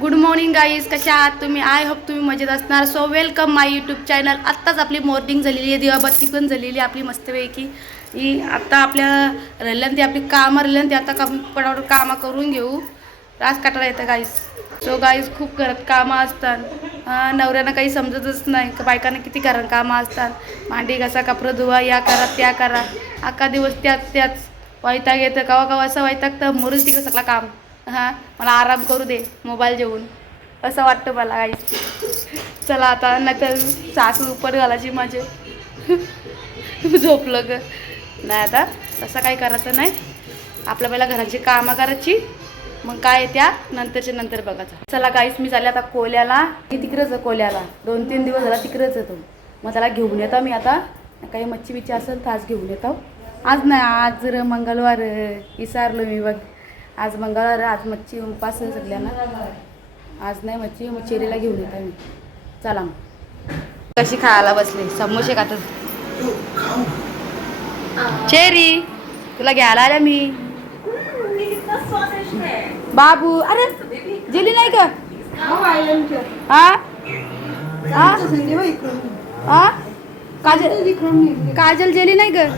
Good morning guys कशा आहात तुम्ही? आय होप तुम्ही मजेत असणार. So welcome my YouTube channel आत्ताच आपली मॉर्निंग झालेली आहे. दिवाबत्ती पण झालेली आहे आपली मस्तपैकी. ही आत्ता आपल्या राहिल्यान ते आपली कामं राहिल्यान ते आता कम पटापट कामं करून घेऊ. रास काटायला येतं गाईस सो गाईस खूप घरात कामं असतात. नवऱ्यानं काही समजतच नाही. का बायकांना किती कारण कामं असतात. मांडी घासा कपडं धुवा या करा त्या करा. अख्खा दिवस त्याच त्याच वैताग येतं. कवा कवा असं वैताग तर मरून तिकडं सगळं काम. हां मला आराम करू दे मोबाईल जेवून असं वाटतं मला गाईस चला आता नाही तर सासू उपर घालायची माझे. झोपलं ग. नाही आता तसं काही करायचं नाही. आपल्या पहिला घराची कामं करायची. मग काय त्या? नंतरच्या नंतर बघायचं. चला काहीच मी चालले आता कोल्याला. मी तिकडंच कोल्याला. दोन तीन दिवस झाला तिकडंच येतो मग त्याला घेऊन येतो मी आता. काही मच्छी बिच्छी असेल तर आज घेऊन येतो. आज नाही आज जर मंगळवार विसारलो मी बघ. आज मंगळवार आज मच्छी उपास सगळ्यांना. आज नाही मच्छी मग चेरीला घेऊन येतो मी. चला मग. कशी खायला बसले? समोसे खातात चेरी तुला घ्यायला आल्या मी. बाबू अरे जेली नाही का? हा? हा? हा? काजल काजल जेली नाही ग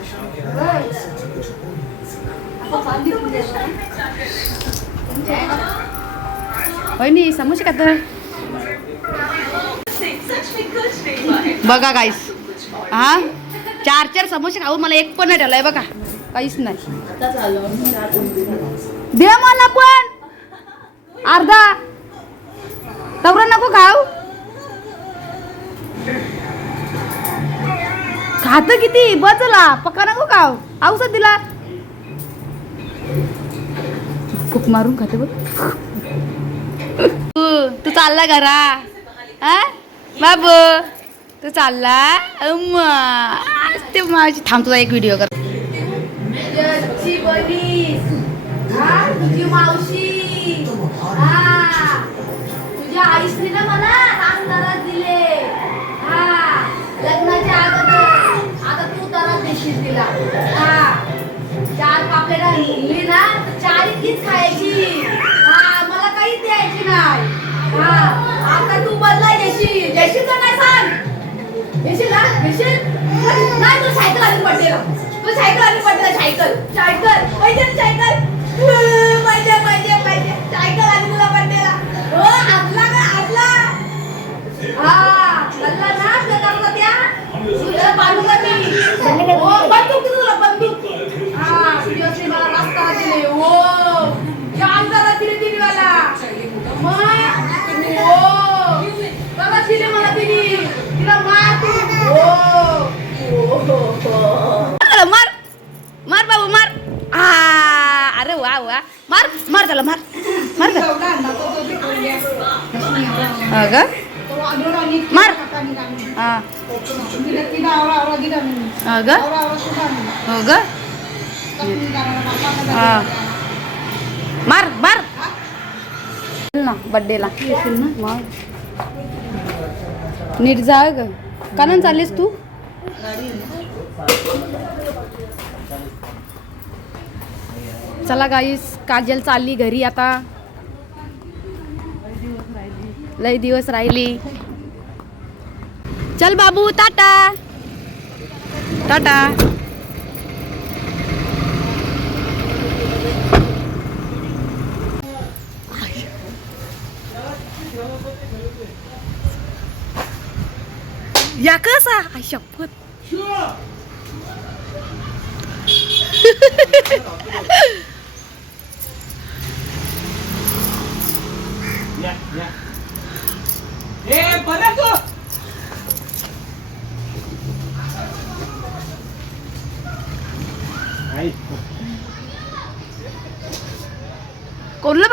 होय नी समोसे का तर बघा काहीच हा? चार चार समोसे खाऊन मला एक पण नाही ठेवलाय बघा. काहीच नाही. दे मला पण. अर्धा. तवरा नको खाऊ. खात किती? बचला पक्का नको खाऊ. औषध दिला. फुक मारून खाते बघ. तू तू चालला घरा. हा? बाबू तू चालला? अम्मा ते माझी थांब तुझा एक व्हिडिओ कर. तुझी मावशी. तुझ्या आईसने ना मला राम दरात दिले. हा लग्नाच्या अगोदर. आता तू दरात देशील तिला. हा चार पापलेटा लिहिली ना तर चार इतकीच खायची. हा मला काहीच द्यायची नाही. हा आता तू बदला देशील देशील तर नाही सांग? देशील ना? देशील नाही तू सायकल आली पडते तू सायकल आली पडते सायकल. सायकल. पाहिजे सायकल. पाहिजे पाहिजे पाहिजे सायकल आली तुला पडतेला हो हातला का हातला हा गल्ला ना गल्ला त्या तुझ्या बाजूला मी हो बंदूक दे तुला बंदूक हा तुझ्याशी मला रस्ता दिले हो जाम जरा दिले दिली मला मग हो बघा दिले मला दिली तिला मार तू हो मार मार बाबू मार आ अरे वा वा मार मार त्याला मार मार त्याला का मार. ग. हो ग. मार मार. ना बड्डेला येशील ना मग नीट जा ग. कानन चाललीस तू? चला गाईस काजल चालली घरी आता. लय दिवस राहिली चल बाबू टाटा टाटा या कसा आई शपथ ए सुटली.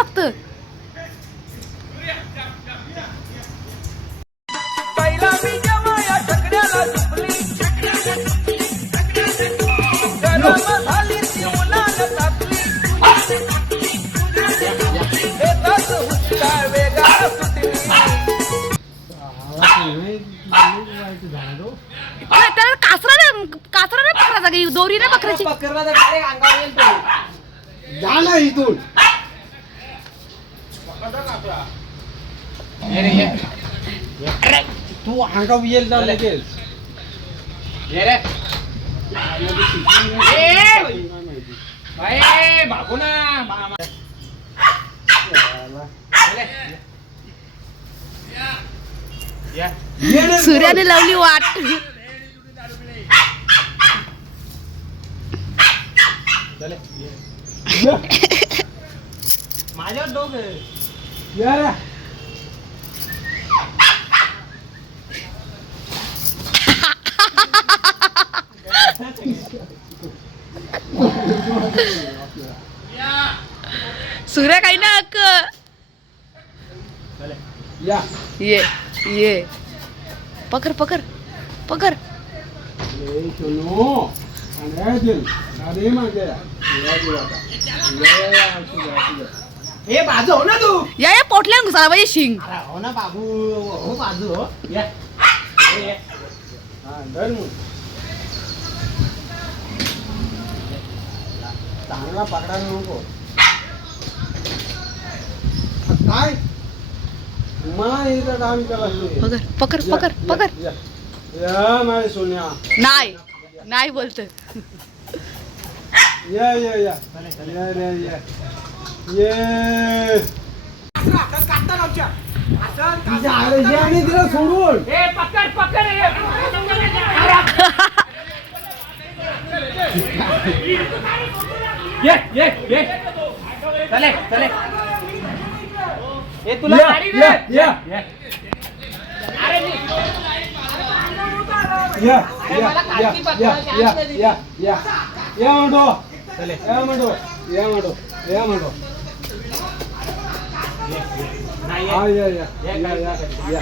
त्याला कासरा नाही कासरा नाही पकडायचा की? दोन गौरी ना बकराची पकडला तर direct अंगावर येईल तो. जा ना इथून. तू अंगावर येईल लगेच भागू ना. या. सूर्याने लावली वाट चले. माझ्यावर डोक आहे. या रे. सूर्या काही ना अक्क या ये ये पकड पकड पकड ए, सोनू अंगावर येईल. अरे मागे या. या तू आता. या, या, असू दे, ए बाजू हो ना तू. या या पोटल्या घुसाला पाहिजे शिंग. अरे हो ना बाबू हो बाजू हो. या. ये, ये. हा, धर मग. चांगला पकडायला नको. काय? इथं काम केला पकड पकड पकड पकड. या माझ्या सोन्या. नाही नाही बोलत या या या. या या या. ये. आरशाने तिला सोडून पकड पकड. ये ये ये. चले चले. ए तुला या. या, या. ये. या या या या या आज नाही या या या म्हणतो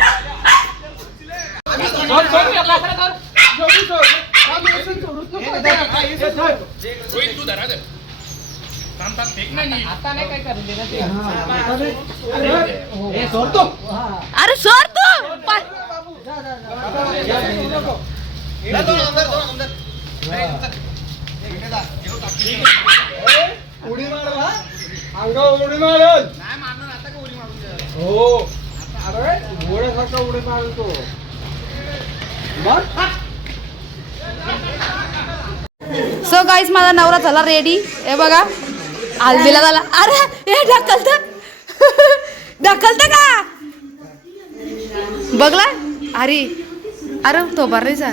चले या म्हणतो उडी मार बा. उडी मारल हो अरे घोड्यासारखा उडी मारल तो सो गाईस माझा नवरा झाला रेडी हे बघा. आलबीला झाला. अरे हे ढकलत. ढकलत का? बघला. अरे अरे तो बरेचा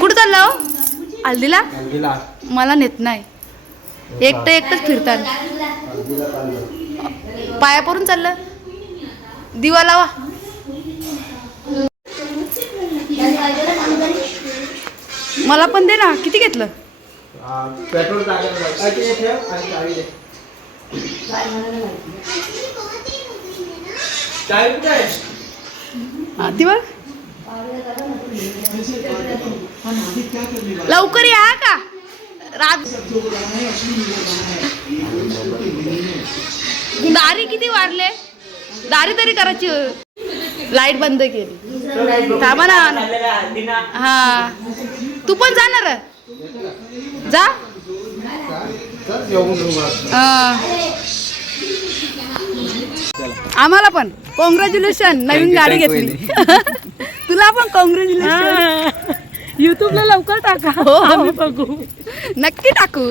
कुठं चालला हो? हल्दीला मला नेत नाही. एकटं एकटंच फिरतात. पाया पडून चाललं. दिवा लावा. मला पण दे ना. किती घेतलं? पेट्रोल टाकायला लवकर या का? दारी किती वाढले? दारी तरी करायची. लाइट बंद केली. थांबा ना. हा. तू पण जाणार जा. आम्हाला पण. कॉंग्रॅच्युलेशन नवीन गाडी घेतली. तुला पण कॉंग्रॅच्युलेशन युट्यूबला लवकर टाका. हो आम्ही बघू. नक्की टाकू.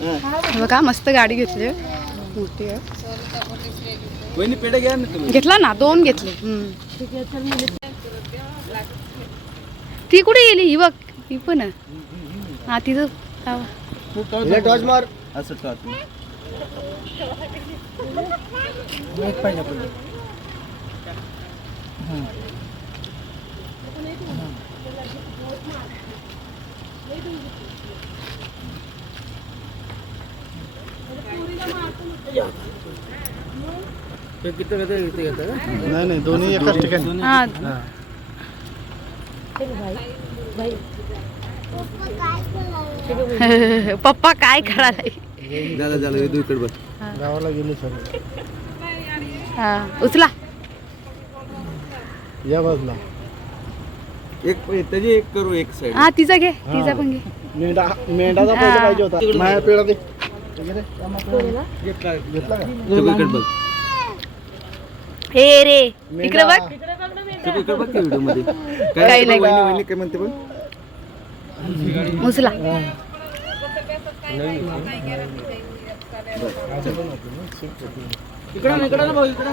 हे बघा मस्त गाडी घेतली. मोठी आहे. घेतला ना? दोन घेतले. ती कुठे गेली? ही बघ. ही पण. हा तिथं असं टॉर्च एक पाहिजे पडलं नाही नाही दोन्ही एकाच ठिकाणी. हा. पप्पा काय करायला गावाला गेले सर. हा उचला. या बाजूला. एक त्याची एक करू एक साईड हा तिचा घे तिचा पण घे. मेंढा मेंढाचा हा. पाहिजे होता. माझ्या पेढा दे सगळीकडे बघ हे रे. इकडे बघ. सगळीकडे बघ व्हिडिओमध्ये काही काय नाही. वहिनी वहिनी काय म्हणते बघ? उचला इकडं इकडं ना भाऊ इकडं.